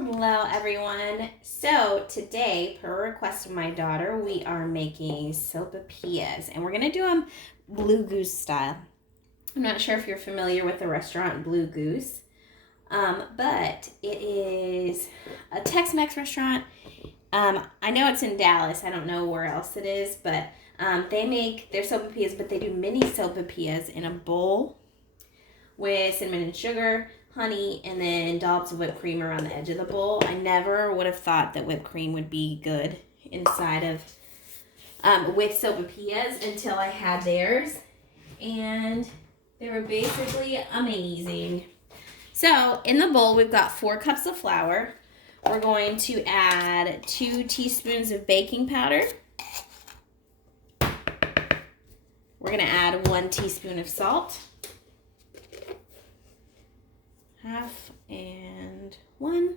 Hello everyone. So today, per request of my daughter, we are making sopapillas and we're going to do them Blue Goose style. I'm not sure if you're familiar with the restaurant Blue Goose, but it is a Tex-Mex restaurant. I know it's in Dallas. I don't know where else it is, but they make their sopapillas, but they do mini sopapillas in a bowl with cinnamon and sugar, honey, and then dollops of whipped cream around the edge of the bowl. I never would have thought that whipped cream would be good inside of with sopapillas until I had theirs, and they were basically amazing. So in the bowl, we've got 4 cups of flour. We're going to add 2 teaspoons of baking powder. We're going to add 1 teaspoon of salt. Half and 1.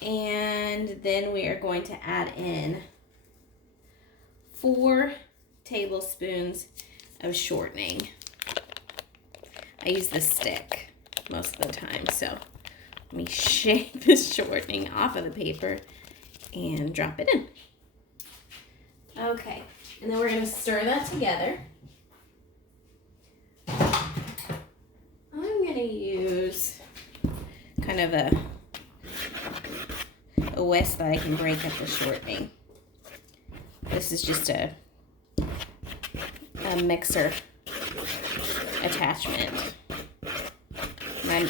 And then we are going to add in 4 tablespoons of shortening. I use the stick most of the time, so let me shake this shortening off of the paper and drop it in. Okay, and then we're going to stir that together. I'm going to use kind of a whisk that I can break up the shortening. This is just a mixer attachment. My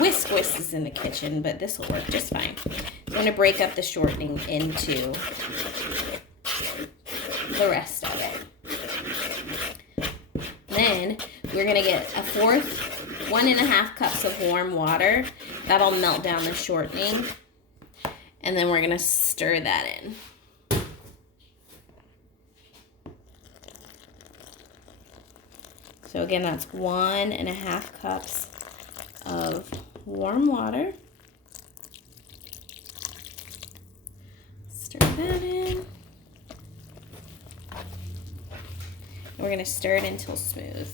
whisk is in the kitchen, but this will work just fine. So I'm going to break up the shortening into the rest of it. Then we're going to get 1.5 cups of warm water. That'll melt down the shortening. And then we're going to stir that in. So again, that's 1.5 cups of warm water. Stir that in. We're going to stir it until smooth.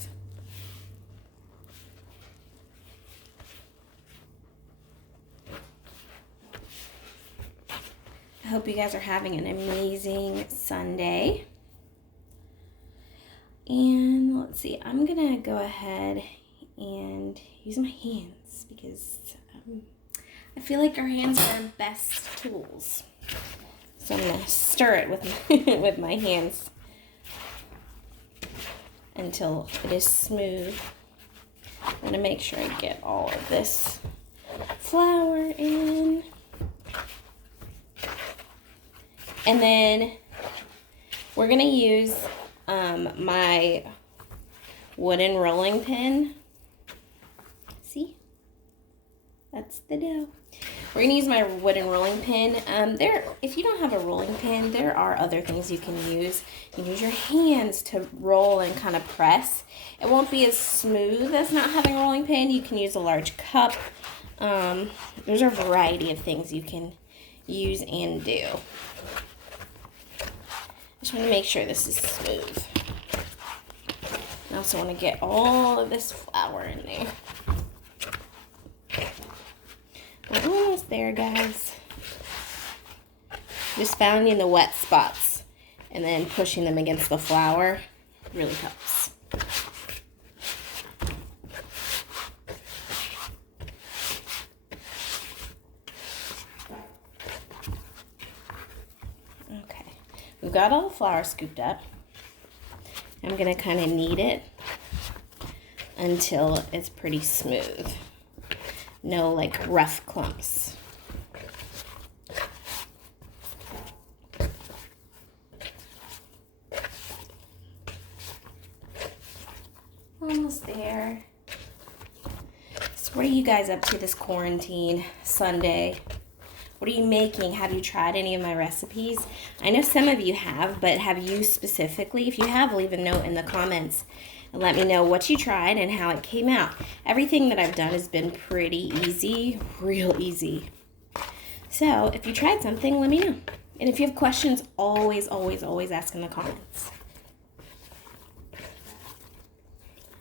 I hope you guys are having an amazing Sunday. And let's see, I'm going to go ahead and use my hands because I feel like our hands are our best tools. So I'm going to stir it with my hands until it is smooth. I'm going to make sure I get all of this flour in. And then we're going to use my wooden rolling pin. See? That's the dough. We're going to use my wooden rolling pin. If you don't have a rolling pin, there are other things you can use. You can use your hands to roll and kind of press. It won't be as smooth as not having a rolling pin. You can use a large cup. There's a variety of things you can use and do. Just want to make sure this is smooth. I also want to get all of this flour in there. We're almost there, guys. Just finding the wet spots and then pushing them against the flour really helps. Okay, we've got all the flour scooped up. I'm going to kind of knead it until it's pretty smooth. No, like, rough clumps. Almost there. So what are you guys up to this quarantine Sunday? What are you making? Have you tried any of my recipes? I know some of you have, but have you specifically? If you have, leave a note in the comments and let me know what you tried and how it came out. Everything that I've done has been pretty easy, real easy. So if you tried something, let me know. And if you have questions, always, always, always ask in the comments.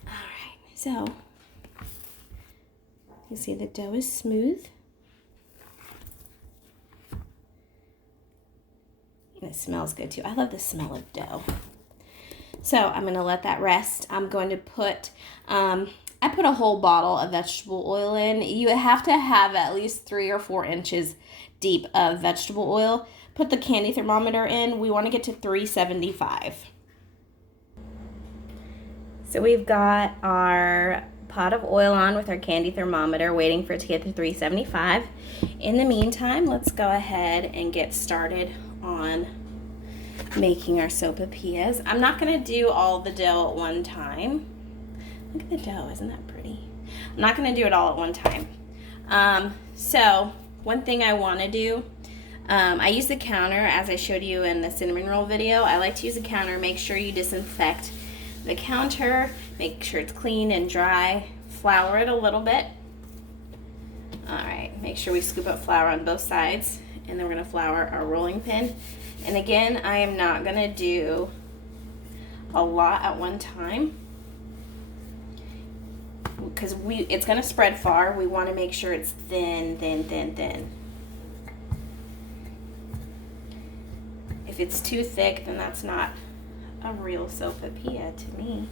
All right, so You see the dough is smooth. And it smells good too. I love the smell of dough. So I'm going to let that rest. I'm going to put, I put a whole bottle of vegetable oil in. You have to have at least 3 or 4 inches deep of vegetable oil. Put the candy thermometer in. We want to get to 375. So we've got our pot of oil on with our candy thermometer, waiting for it to get to 375. In the meantime, let's go ahead and get started on making our sopapillas. I'm not going to do all the dough at one time. Look at the dough, isn't that pretty? I'm not going to do it all at one time. So one thing I want to do, I use the counter as I showed you in the cinnamon roll video. I like to use the counter. Make sure you disinfect the counter, make sure it's clean and dry. Flour it a little bit. All right, make sure we scoop up flour on both sides, and then we're going to flour our rolling pin. And again, I am not going to do a lot at one time because it's going to spread far. We want to make sure it's thin, thin, thin, thin. If it's too thick, then that's not a real sopapilla to me.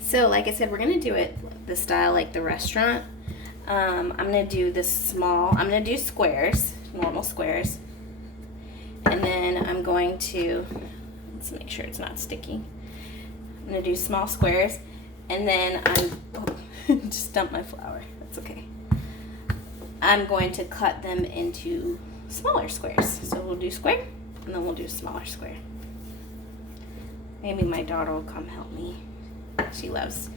So like I said, we're going to do it the style like the restaurant. I'm going to do this small, I'm going to do squares, normal squares. And then I'm going to, let's make sure it's not sticky. I'm going to do small squares. And then I'm, just dump my flour, that's okay. I'm going to cut them into smaller squares. So we'll do square, and then we'll do smaller square. Maybe my daughter will come help me. She loves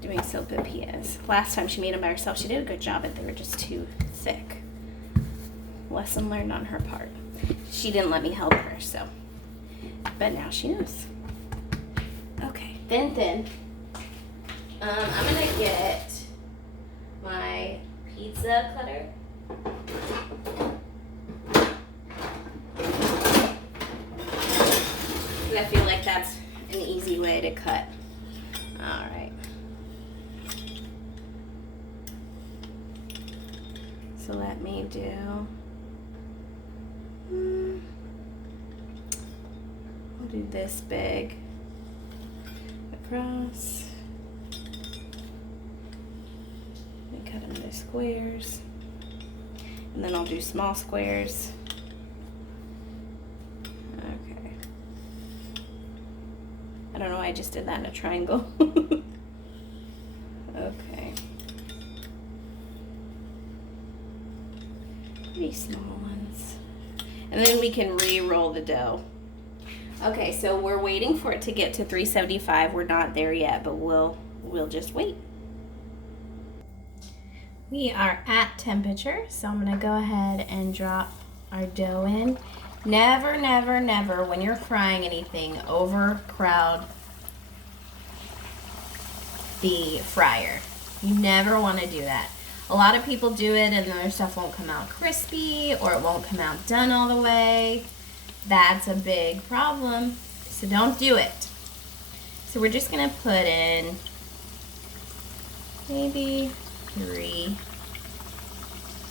doing sopapillas. Last time she made them by herself, she did a good job, but they were just too thick. Lesson learned on her part. She didn't let me help her, so. But now she knows. Okay, thin. I'm gonna get my pizza cutter. I feel like that's an easy way to cut. All right. So let me do, I'll do this big across. And cut them into squares. And then I'll do small squares. Okay. I don't know why I just did that in a triangle. Okay. Pretty small ones. And then we can re-roll the dough. Okay, so we're waiting for it to get to 375. We're not there yet, but we'll just wait. We are at temperature, so I'm gonna go ahead and drop our dough in. Never, never, never, when you're frying anything, overcrowd the fryer. You never want to do that. A lot of people do it and then their stuff won't come out crispy or it won't come out done all the way. That's a big problem, so don't do it. So we're just gonna put in maybe 3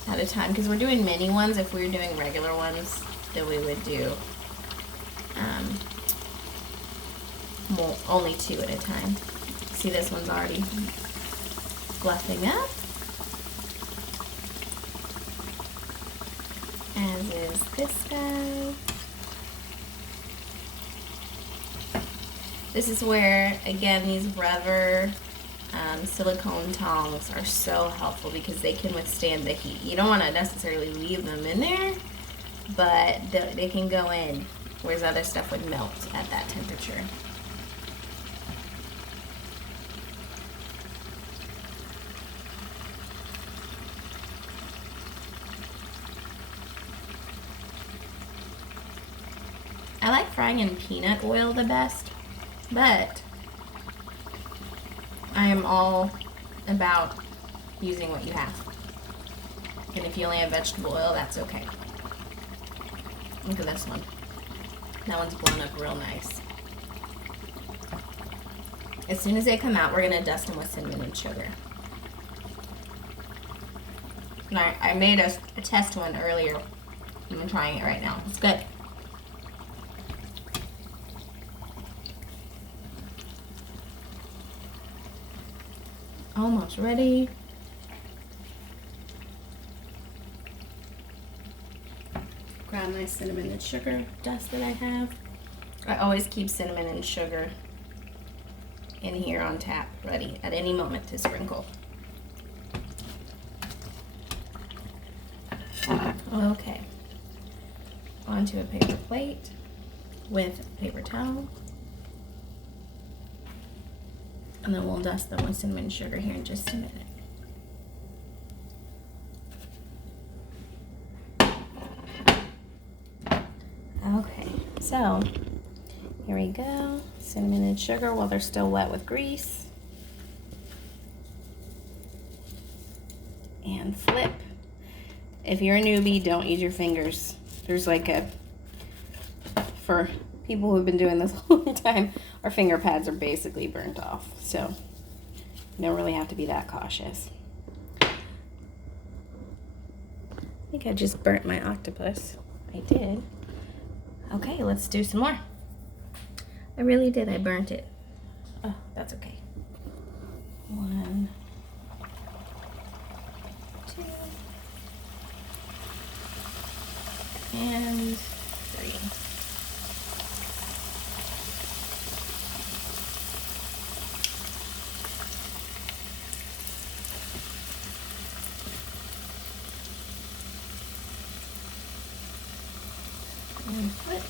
at a time because we're doing mini ones. If we were doing regular ones, then we would do only 2 at a time. See, this one's already fluffing up, as is this guy. This is where, again, these rubber silicone tongs are so helpful because they can withstand the heat. You don't want to necessarily leave them in there, but they can go in, whereas other stuff would melt at that temperature. I like frying in peanut oil the best, but I am all about using what you have. And if you only have vegetable oil, that's okay. Look at this one. That one's blown up real nice. As soon as they come out, we're gonna dust them with cinnamon and sugar. And I made a test one earlier. I'm trying it right now. It's good. Almost ready. Grab my cinnamon and sugar dust that I have. I always keep cinnamon and sugar in here on tap, ready at any moment to sprinkle. Okay. Onto a paper plate with a paper towel. And then we'll dust them with cinnamon and sugar here in just a minute. Okay, so here we go. Cinnamon and sugar while they're still wet with grease. And flip. If you're a newbie, don't use your fingers. There's like for people who've been doing this a long time, our finger pads are basically burnt off. So you don't really have to be that cautious. I think I just burnt my octopus. I did. Okay, let's do some more. I really did, I burnt it. Oh, that's okay. 1, 2, and 3. And flip.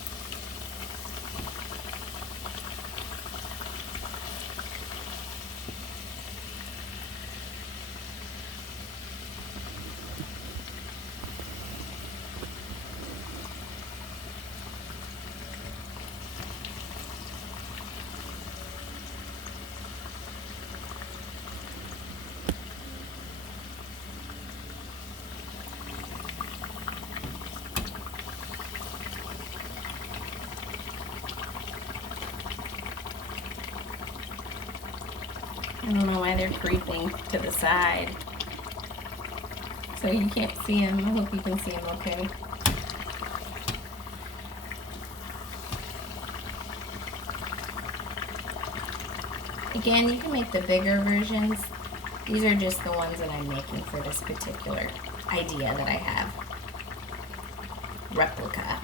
I don't know why they're creeping to the side. So you can't see them. I hope you can see them okay. Again, you can make the bigger versions. These are just the ones that I'm making for this particular idea that I have. Replica.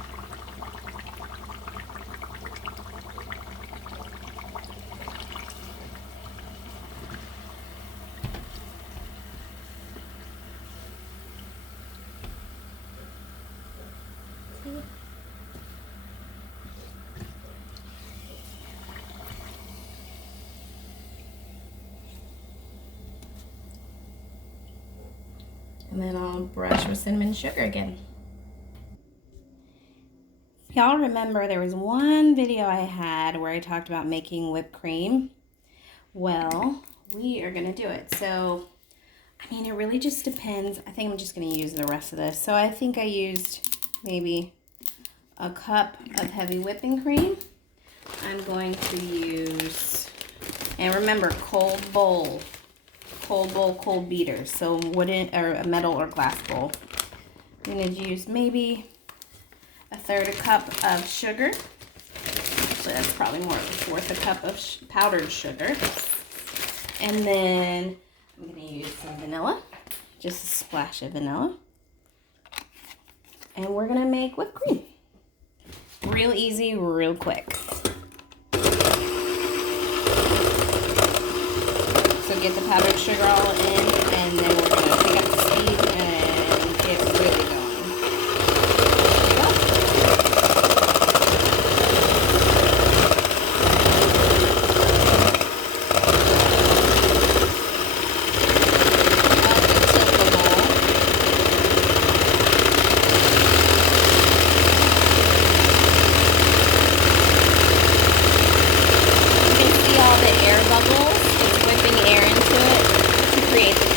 And then I'll brush with cinnamon and sugar again. Y'all remember there was one video I had where I talked about making whipped cream? Well, we are gonna do it. So, I mean, it really just depends. I think I'm just gonna use the rest of this. So I think I used maybe a cup of heavy whipping cream. I'm going to use, and remember, cold bowl, cold beater. So wooden or a metal or glass bowl. I'm gonna use maybe 1/3 cup of sugar. So that's probably more, 1/4 cup of powdered sugar. And then I'm gonna use some vanilla, just a splash of vanilla. And we're gonna make whipped cream. Real easy, real quick. So get the powdered sugar all in, and then we're gonna pick up the speed and get really going. Bubbles, it's whipping air into it to create the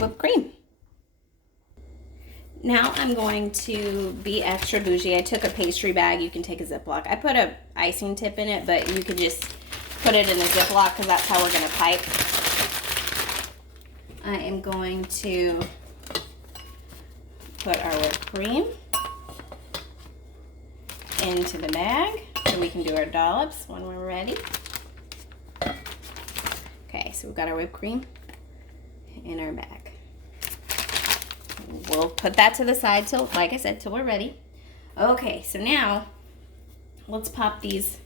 whipped cream. Now I'm going to be extra bougie. I took a pastry bag. You can take a Ziploc. I put a icing tip in it, but you could just put it in a Ziploc because that's how we're going to pipe. I am going to put our whipped cream into the bag so we can do our dollops when we're ready. Okay, so we've got our whipped cream in our bag. We'll put that to the side till, like I said, till we're ready. Okay, so now let's pop these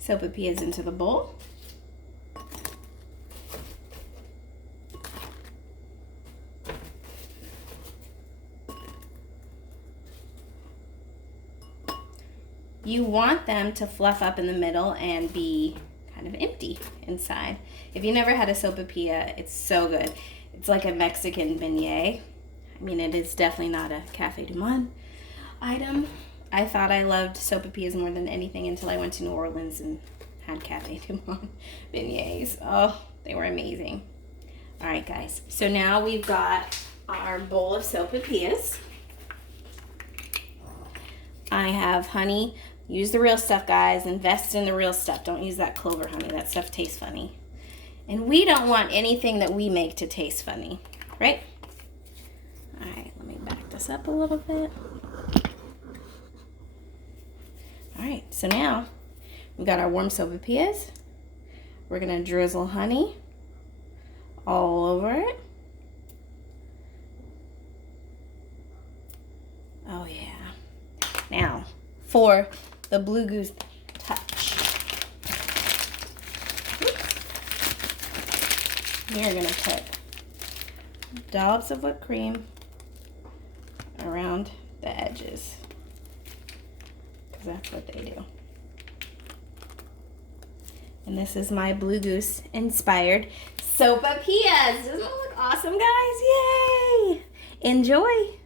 sopapillas into the bowl. You want them to fluff up in the middle and be kind of empty inside. If you never had a sopapilla, it's so good. It's like a Mexican beignet. I mean, it is definitely not a Cafe du Monde item. I thought I loved sopapillas more than anything until I went to New Orleans and had Cafe du Monde beignets. Oh, they were amazing. All right, guys. So now we've got our bowl of sopapillas. I have honey. Use the real stuff, guys. Invest in the real stuff. Don't use that clover honey. That stuff tastes funny. And we don't want anything that we make to taste funny, right? All right, let me back this up a little bit. All right, so now we've got our warm sopapillas. We're gonna drizzle honey all over it. Oh yeah. Now, for the Blue Goose touch. We're gonna put dollops of whipped cream around the edges, because that's what they do. And this is my Blue Goose inspired sopapillas. Doesn't it look awesome, guys? Yay! Enjoy!